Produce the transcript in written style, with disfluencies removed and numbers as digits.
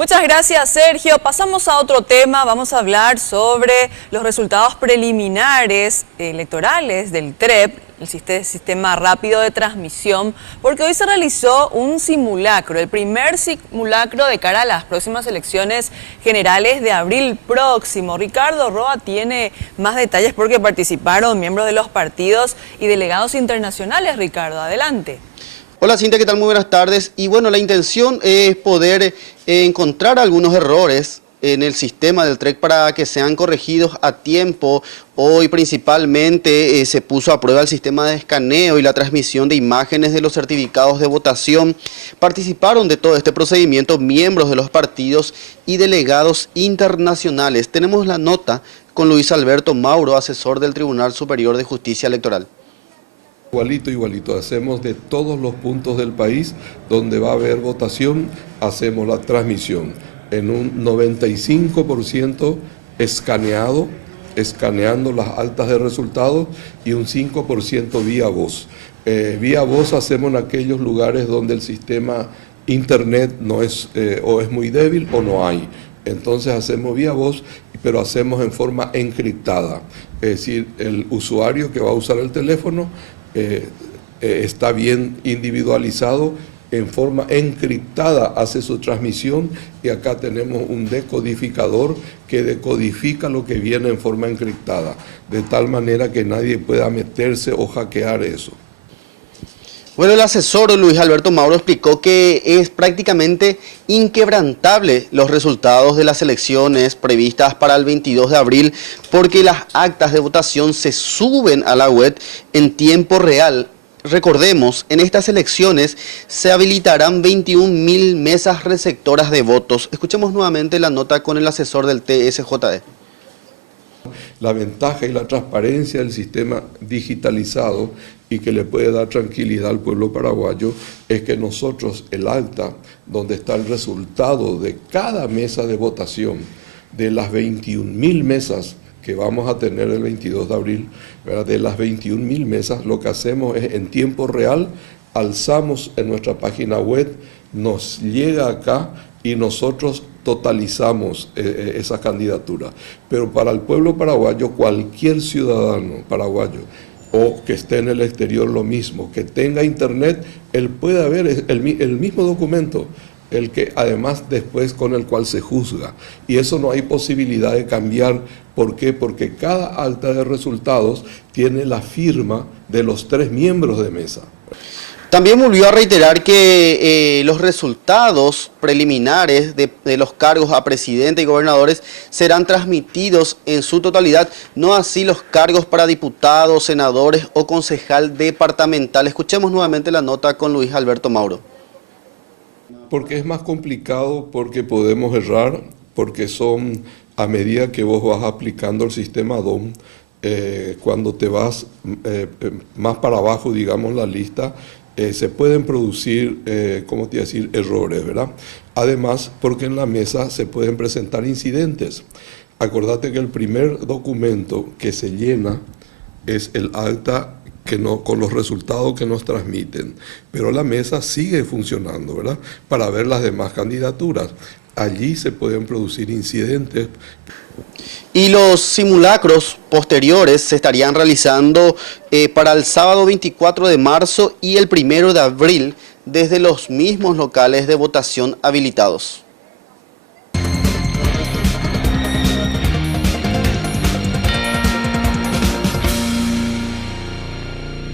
Muchas gracias, Sergio. Pasamos a otro tema. Vamos a hablar sobre los resultados preliminares electorales del TREP, el sistema rápido de transmisión, porque hoy se realizó un simulacro, el primer simulacro de cara a las próximas elecciones generales de abril próximo. Ricardo Roa tiene más detalles porque participaron miembros de los partidos y delegados internacionales. Ricardo, adelante. Hola Cintia, ¿qué tal? Muy buenas tardes. Y bueno, la intención es poder encontrar algunos errores en el sistema del TREP para que sean corregidos a tiempo. Hoy principalmente se puso a prueba el sistema de escaneo y la transmisión de imágenes de los certificados de votación. Participaron de todo este procedimiento miembros de los partidos y delegados internacionales. Tenemos la nota con Luis Alberto Mauro, asesor del Tribunal Superior de Justicia Electoral. Igualito, hacemos de todos los puntos del país donde va a haber votación, hacemos la transmisión en un 95% escaneando las actas de resultados y un 5% vía voz. Vía voz hacemos en aquellos lugares donde el sistema internet no es o es muy débil o no hay. Entonces hacemos vía voz, pero hacemos en forma encriptada. Es decir, el usuario que va a usar el teléfono está bien individualizado, en forma encriptada hace su transmisión y acá tenemos un decodificador que decodifica lo que viene en forma encriptada, de tal manera que nadie pueda meterse o hackear eso. Bueno, el asesor Luis Alberto Mauro explicó que es prácticamente inquebrantable los resultados de las elecciones previstas para el 22 de abril porque las actas de votación se suben a la web en tiempo real. Recordemos, en estas elecciones se habilitarán 21.000 mesas receptoras de votos. Escuchemos nuevamente la nota con el asesor del TSJE. La ventaja y la transparencia del sistema digitalizado y que le puede dar tranquilidad al pueblo paraguayo es que nosotros, el acta, donde está el resultado de cada mesa de votación, de las 21.000 mesas que vamos a tener el 22 de abril, ¿verdad? De las 21.000 mesas, lo que hacemos es en tiempo real, alzamos en nuestra página web, nos llega acá y nosotros totalizamos esa candidatura. Pero para el pueblo paraguayo, cualquier ciudadano paraguayo o que esté en el exterior lo mismo, que tenga internet, él puede ver el mismo documento, el que además después con el cual se juzga. Y eso no hay posibilidad de cambiar. ¿Por qué? Porque cada acta de resultados tiene la firma de los 3 miembros de mesa. También volvió a reiterar que los resultados preliminares de los cargos a presidente y gobernadores serán transmitidos en su totalidad, no así los cargos para diputados, senadores o concejal departamental. Escuchemos nuevamente la nota con Luis Alberto Mauro. Porque es más complicado, porque podemos errar, porque son a medida que vos vas aplicando el sistema DOM, cuando te vas más para abajo, digamos, la lista, se pueden producir, ¿cómo te iba a decir?, errores, ¿verdad? Además, porque en la mesa se pueden presentar incidentes. Acordate que el primer documento que se llena es el acta con los resultados que nos transmiten, pero la mesa sigue funcionando, ¿verdad?, para ver las demás candidaturas. Allí se pueden producir incidentes. Y los simulacros posteriores se estarían realizando para el sábado 24 de marzo y el 1 de abril desde los mismos locales de votación habilitados.